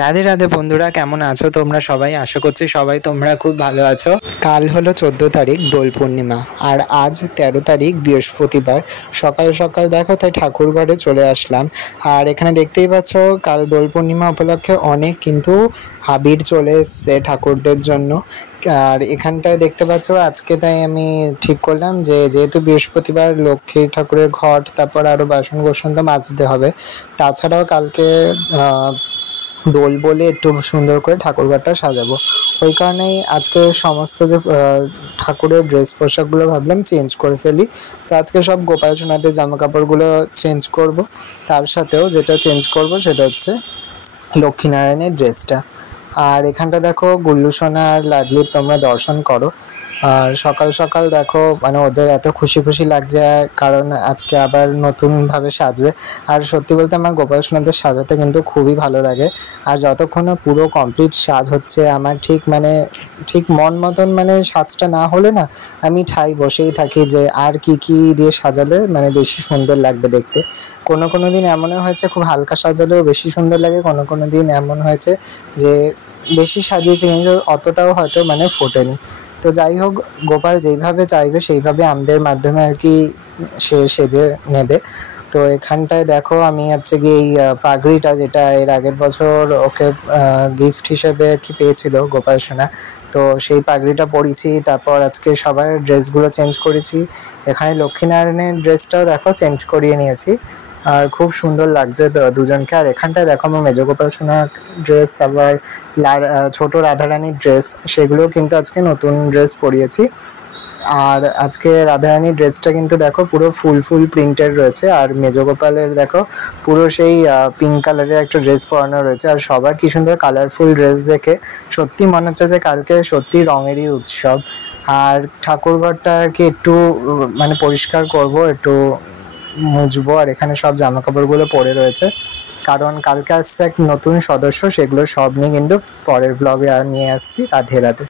রাধে রাধে বন্ধুরা, কেমন আছো তোমরা সবাই? আশা করছি সবাই তোমরা খুব ভালো আছো। কাল হলো 14 তারিখ দোল পূর্ণিমা, আর আজ 13 তারিখ বৃহস্পতিবার। সকাল সকাল দেখো তাই ঠাকুর ঘরে চলে আসলাম। আর এখানে দেখতেই পাচ্ছ কাল দোল পূর্ণিমা উপলক্ষে অনেক কিন্তু আবির চলে এসছে ঠাকুরদের জন্য। আর এখানটায় দেখতে পাচ্ছ আজকে তাই আমি ঠিক করলাম যে যেহেতু বৃহস্পতিবার লক্ষ্মী ঠাকুরের ঘট, তারপর আরও বাসন কোসন তো মাজতে হবে। তাছাড়াও কালকে দোল বলে একটু সুন্দর করে ঠাকুরঘরটা সাজাবো। ওই কারণেই আজকে সমস্ত যে ঠাকুরের ড্রেস পোশাকগুলো ভাবলাম চেঞ্জ করে ফেলি। তো আজকে সব গোপাল সোনাদের জামা কাপড়গুলো চেঞ্জ করব। তার সাথেও যেটা চেঞ্জ করব সেটা হচ্ছে লক্ষ্মীনারায়ণের ড্রেসটা। আর এখানটা দেখো গুল্লু সোনা আর লাডলির তোমরা দর্শন করো। আর সকাল সকাল দেখো মানে ওদের এত খুশি খুশি লাগছে, কারণ আজকে আবার নতুনভাবে সাজবে। আর সত্যি বলতে আমার গোপাল সোনাদের সাজাতে কিন্তু খুবই ভালো লাগে। আর যতক্ষণ না পুরো কমপ্লিট সাজ হচ্ছে আমার ঠিক মন মতন মানে সাজটা না হলে না আমি ঠাই বসেই থাকি যে আর কি কি দিয়ে সাজালে মানে বেশি সুন্দর লাগবে দেখতে। কোনো দিন এমনও হয়েছে খুব হালকা সাজালেও বেশি সুন্দর লাগে, কোনো দিন এমন হয়েছে যে বেশি সাজিয়েছে কিন্তু অতটাও হয়তো মানে ফোটেনি। তো যাই হোক, গোপাল যেইভাবে চাইবে সেইভাবে আমাদের মাধ্যমে আর কি সে সেজে নেবে। তো এখানটায় দেখো আমি হচ্ছে গিয়ে এই পাগড়িটা, যেটা এর আগের বছর ওকে গিফট হিসেবে আর কি পেয়েছিল গোপাল সোনা, তো সেই পাগড়িটা পরেছি। তারপর আজকে সবার ড্রেসগুলো চেঞ্জ করেছি। এখানে লক্ষ্মীনারায়ণের ড্রেসটাও দেখো চেঞ্জ করিয়ে নিয়েছি, আর খুব সুন্দর লাগছে দুজনকে। আর এখানটায় দেখো আমার মেজগোপাল সোনার ড্রেস, তারপর ছোট রাধারানীর ড্রেস, সেগুলো কিন্তু আজকে নতুন ড্রেস পরিয়েছি। আর আজকে রাধারানীর ড্রেসটা কিন্তু দেখো পুরো ফুল প্রিন্টের রয়েছে, আর মেজগোপালের দেখো পুরো সেই পিঙ্ক কালারের একটা ড্রেস পরানো রয়েছে। আর সবার কি সুন্দর কালারফুল ড্রেস দেখে সত্যি মনে হচ্ছে যে কালকে সত্যি রঙেরই উৎসব। আর ঠাকুরঘরটা আর কি একটু মানে পরিষ্কার করব, একটু মুছবো। আর এখানে সব জামা কাপড়গুলো পরে রয়েছে, কারণ কালকে আসছে এক নতুন সদস্য, সেগুলো সব নিয়ে কিন্তু পরের ব্লগে নিয়ে আসছি। রাধে রাধে।